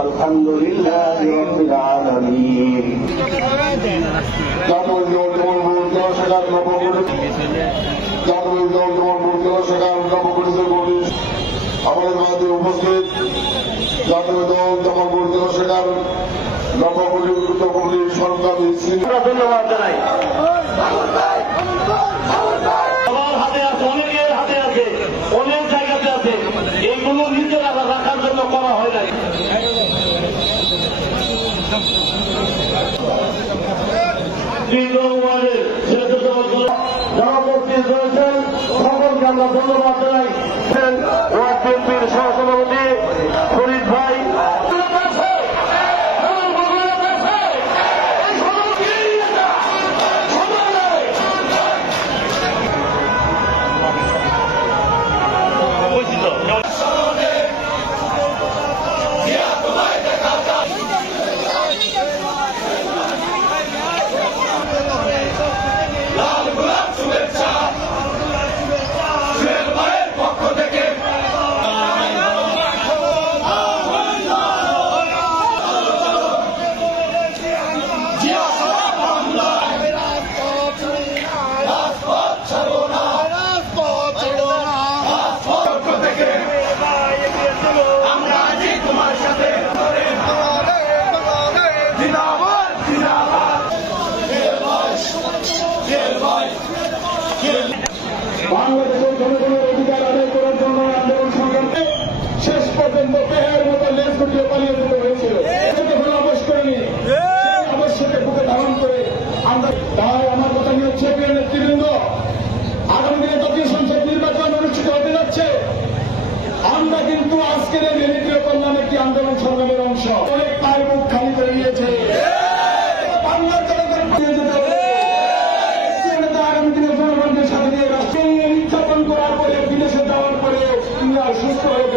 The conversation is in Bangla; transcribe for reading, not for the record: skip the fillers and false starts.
আলহামদুলিল্লাহি রাব্বিল আলামিন। জাতীয় যুবদল শাখার নবগঠিত আমাদের মাঝে উপস্থিত জাতীয় দল জমাগঠিত শাখার নবগঠিত কমিটির সংগ্রামী ধন্যবাদ জানাই। সবার হাতে আছে, অনেকের হাতে আছে, অনেক জায়গাতে আছে, এইগুলো নিজেরা রাখার জন্য করা হয় নাই। যারা উপস্থিত রয়েছেন সকলকে আমরা ধন্যবাদ জানাই। ওয়ার্ড বিএনপির সহসভাপতি ফরিদ ভাই, বাংলাদেশের জনগণের অধিকার আদায় করার জন্য আন্দোলন সংগ্রামে শেষ পর্যন্ত পেহের মতো লেজ গুটিয়ে পালিয়ে যেতে হয়েছিল। আবশ করেনি, আবশ্যকে বুকে ধারণ করে আমরা। তাই আমার কথা নিয়ে হচ্ছে প্রিয় নেতৃবৃন্দ, আগামী দিনে জাতীয় সংসদ নির্বাচন অনুষ্ঠিত হতে যাচ্ছে। আমরা কিন্তু আজকের এই মেরিটীয় কল্যাণ একটি আন্দোলন সংগ্রামের অংশ। অনেক পায়ের মুখ খালি করে নিয়েছে। বাংলার জনগণ যেতে হবে। আগামী দিনে জনগণকে সাথে নিয়ে রাষ্ট্র উত্থাপন করার পরে বিদেশে যাওয়ার পরে সুস্থ হয়ে